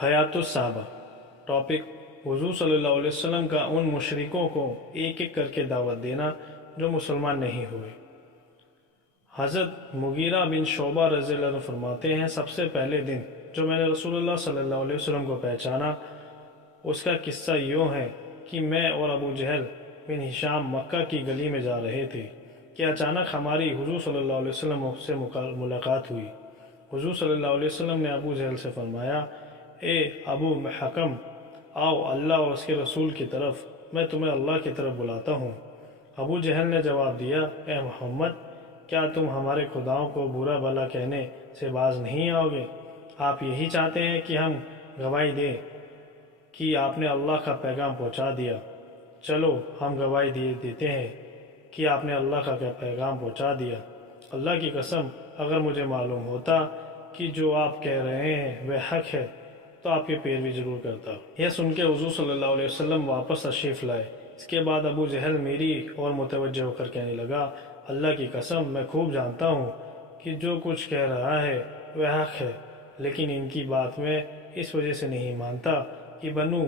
हयात सहाबा। टॉपिक हुजूर सल्लल्लाहु अलैहि वसल्लम का उन मुशरिकों को एक एक करके दावत देना जो मुसलमान नहीं हुए। हज़रत मुगीरा बिन शोबा रज़ियल्लाहु अन्हु फरमाते हैं, सबसे पहले दिन जो मैंने रसूलुल्लाह सल्लल्लाहु अलैहि वसल्लम को पहचाना उसका किस्सा यूँ है कि मैं और अबू जहल बिन हिशाम मक्का की गली में जा रहे थे कि अचानक हमारी हुजूर सल्लल्लाहु अलैहि वसल्लम से मुलाकात हुई। हुजूर सल्लल्लाहु अलैहि वसल्लम ने अबू जहल से फरमाया, ए अबू हकम, आओ अल्लाह और उसके रसूल की तरफ, मैं तुम्हें अल्लाह की तरफ बुलाता हूँ। अबू जहल ने जवाब दिया, ए मोहम्मद, क्या तुम हमारे खुदाओं को बुरा भला कहने से बाज नहीं आओगे? आप यही चाहते हैं कि हम गवाही दें कि आपने अल्लाह का पैगाम पहुँचा दिया। चलो हम गवाही देते हैं कि आपने अल्लाह का पैगाम पहुँचा दिया। अल्लाह की कसम, अगर मुझे मालूम होता कि जो आप कह रहे हैं वह हक है तो आपकी पैरवी जरूर करता। यह सुन के हुजूर सल्लल्लाहु अलैहि वसल्लम वापस तशरीफ़ लाए। इसके बाद अबू जहल मेरी और मुतवज्जह होकर कहने लगा, अल्लाह की कसम, मैं खूब जानता हूँ कि जो कुछ कह रहा है वह हक है, लेकिन इनकी बात मैं इस वजह से नहीं मानता कि बनु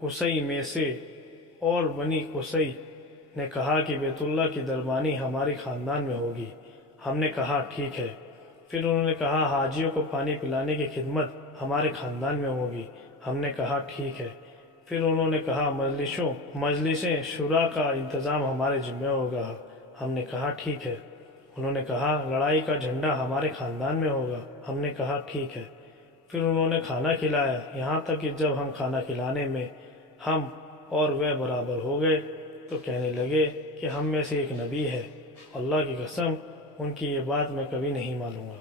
कुसई में से और बनी कुसई ने कहा कि बैतुल्लाह की दरबानी हमारी ख़ानदान में होगी। हमने कहा ठीक है। फिर उन्होंने कहा हाजियों को पानी पिलाने की खिदमत हमारे ख़ानदान में होगी। हमने कहा ठीक है। फिर उन्होंने कहा मजलिसें शुरा का इंतज़ाम हमारे ज़िम्मे होगा। हमने कहा ठीक है। उन्होंने कहा लड़ाई का झंडा हमारे ख़ानदान में होगा। हमने कहा ठीक है। फिर उन्होंने खाना खिलाया, यहाँ तक कि जब हम खाना खिलाने में हम और वह बराबर हो गए तो कहने लगे कि हम में से एक नबी है। अल्लाह की कसम, उनकी ये बात मैं कभी नहीं मानूंगा।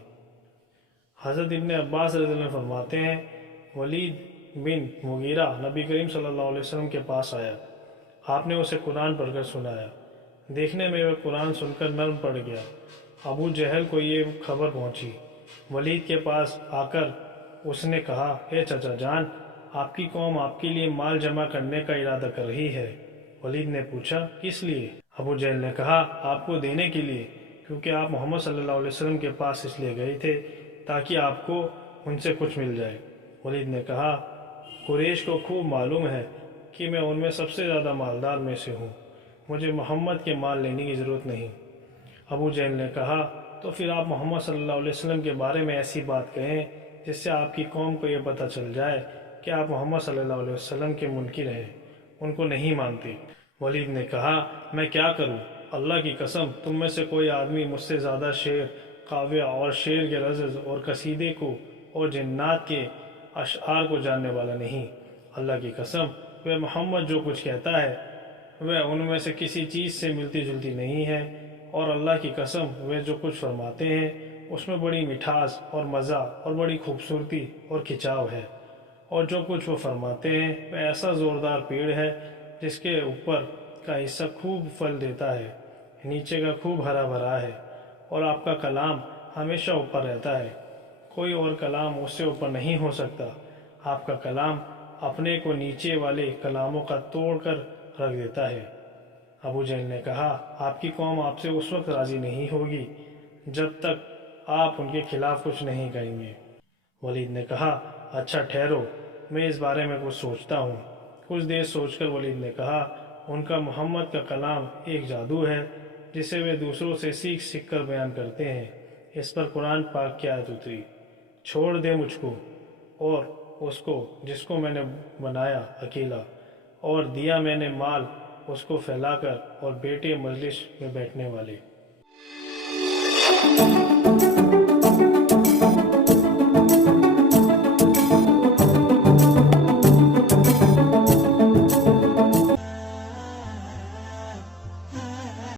हज़रत इब्न अब्बास रज़ियल्लाहु अन्हु फरमाते हैं, वलीद बिन मुगीरा नबी करीम सल्लल्लाहु अलैहि वसल्लम के पास आया। आपने उसे कुरान पढ़कर सुनाया। देखने में वह कुरान सुनकर नर्म पड़ गया। अबू जहल को ये खबर पहुंची। वलीद के पास आकर उसने कहा, ए चचा जान, आपकी कौम आपके लिए माल जमा करने का इरादा कर रही है। वलीद ने पूछा, किस लिए? अबू जहल ने कहा, आपको देने के लिए, क्योंकि आप मोहम्मद सल्लल्लाहु अलैहि वसल्लम के पास इसलिए गए थे ताकि आपको उनसे कुछ मिल जाए। वलीद ने कहा, कुरैश को खूब मालूम है कि मैं उनमें सबसे ज़्यादा मालदार में से हूँ, मुझे मोहम्मद के माल लेने की ज़रूरत नहीं। अबू जहल ने कहा, तो फिर आप मोहम्मद सल्लल्लाहु अलैहि वसल्लम के बारे में ऐसी बात कहें जिससे आपकी कौम को यह पता चल जाए कि आप मोहम्मद सल्लल्लाहु अलैहि वसल्लम के मुनकिर हैं, उनको नहीं मानते। वलीद ने कहा, मैं क्या करूं? अल्लाह की कसम, तुम में से कोई आदमी मुझसे ज़्यादा शेर, काव्या और शेर के रज़ज़ और कसीदे को और जन्नात के अशआर को जानने वाला नहीं। अल्लाह की कसम, वह मोहम्मद जो कुछ कहता है वह उनमें से किसी चीज़ से मिलती जुलती नहीं है, और अल्लाह की कसम, वे जो कुछ फरमाते हैं उसमें बड़ी मिठास और मज़ा और बड़ी खूबसूरती और खिंचाव है। और जो कुछ वो फरमाते हैं वह ऐसा ज़ोरदार पेड़ है जिसके ऊपर का हिस्सा खूब फल देता है, नीचे का खूब हरा भरा है, और आपका कलाम हमेशा ऊपर रहता है, कोई और कलाम उससे ऊपर नहीं हो सकता। आपका कलाम अपने को नीचे वाले कलामों का तोड़ कर रख देता है। अबू जहल ने कहा, आपकी कौम आपसे उस वक्त राज़ी नहीं होगी जब तक आप उनके खिलाफ कुछ नहीं कहेंगे। वलीद ने कहा, अच्छा ठहरो, मैं इस बारे में कुछ सोचता हूँ। कुछ देर सोचकर वलीद ने कहा, उनका मोहम्मद का कलाम एक जादू है जिसे वे दूसरों से सीख सीख कर बयान करते हैं। इस पर कुरान पाक की आयत उतरी, छोड़ दे मुझको और उसको जिसको मैंने बनाया अकेला, और दिया मैंने माल उसको फैलाकर और बेटे मजलिस में बैठने वाले।